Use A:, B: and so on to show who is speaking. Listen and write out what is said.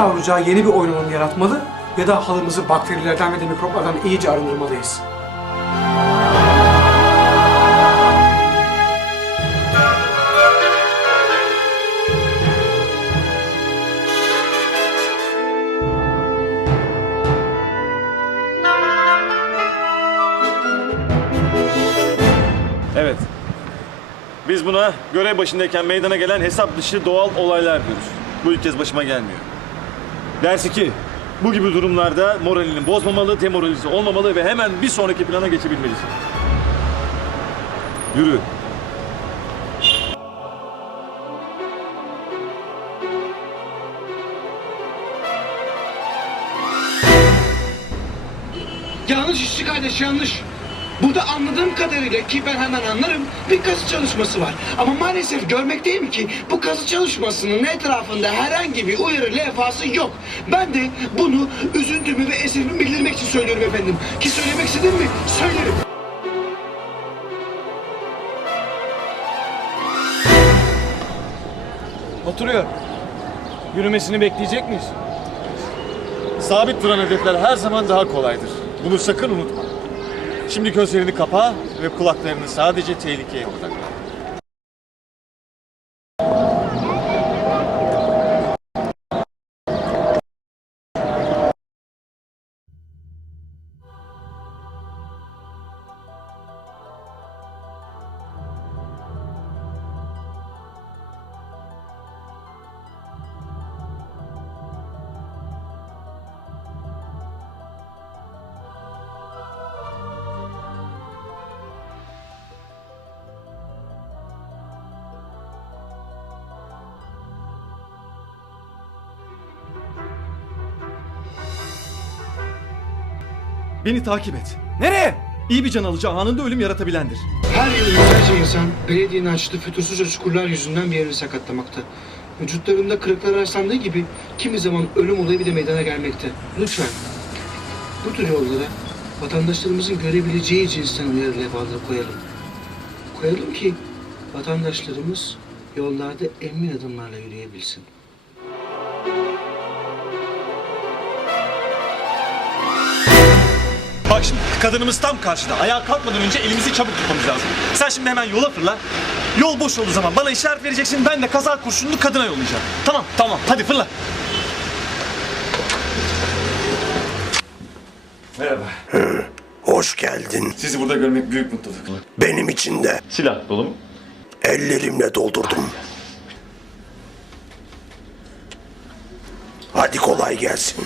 A: yavrucağı yeni bir oyun alanı yaratmalı ya da halımızı bakterilerden ve de mikroplardan iyice arındırmalıyız.
B: Evet. Biz buna görev başındayken meydana gelen hesap dışı doğal olaylar diyoruz. Bu ilk kez başıma gelmiyor. Ders 2. Bu gibi durumlarda moralini bozmamalı, demoralize olmamalı ve hemen bir sonraki plana geçebilmelisin. Yürü.
C: Yanlış işçi kardeş yanlış. Burada anladığım kadarıyla ki ben hemen anlarım bir kazı çalışması var. Ama maalesef görmekteyim ki bu kazı çalışmasının etrafında herhangi bir uyarı levhası yok. Ben de bunu üzüntümü ve esefimi bildirmek için söylüyorum efendim. Ki söylemek istedim mi? Söylerim.
B: Oturuyor. Yürümesini bekleyecek miyiz? Sabit duran hedefler her zaman daha kolaydır. Bunu sakın unutma. Şimdi gözlerini kapa ve kulaklarını sadece tehlikeye odakla.
D: Beni takip et. Nereye? İyi bir can alıcı anında ölüm yaratabilendir.
C: Her yıl yüzlerce insan belediyenin açtığı fütursuzca çukurlar yüzünden bir yerini sakatlamakta. Vücutlarında kırıklar rastlandığı gibi kimi zaman ölüm olayı bir de meydana gelmekte. Lütfen bu tür yollara vatandaşlarımızın görebileceği cinsten uyarı levhaları koyalım. Koyalım ki vatandaşlarımız yollarda emin adımlarla yürüyebilsin.
D: Bak şimdi kadınımız tam karşıda. Ayağa kalkmadan önce elimizi çabuk tutmamız lazım. Sen şimdi hemen yola fırla. Yol boş olduğu zaman bana işaret vereceksin. Ben de kaza kurşununu kadına yollayacağım. Tamam tamam hadi fırla.
B: Merhaba.
E: Hoş geldin.
B: Sizi burada görmek büyük mutluluk.
E: Benim için de
B: Silah dolu mu?
E: ellerimle doldurdum. Hadi kolay gelsin.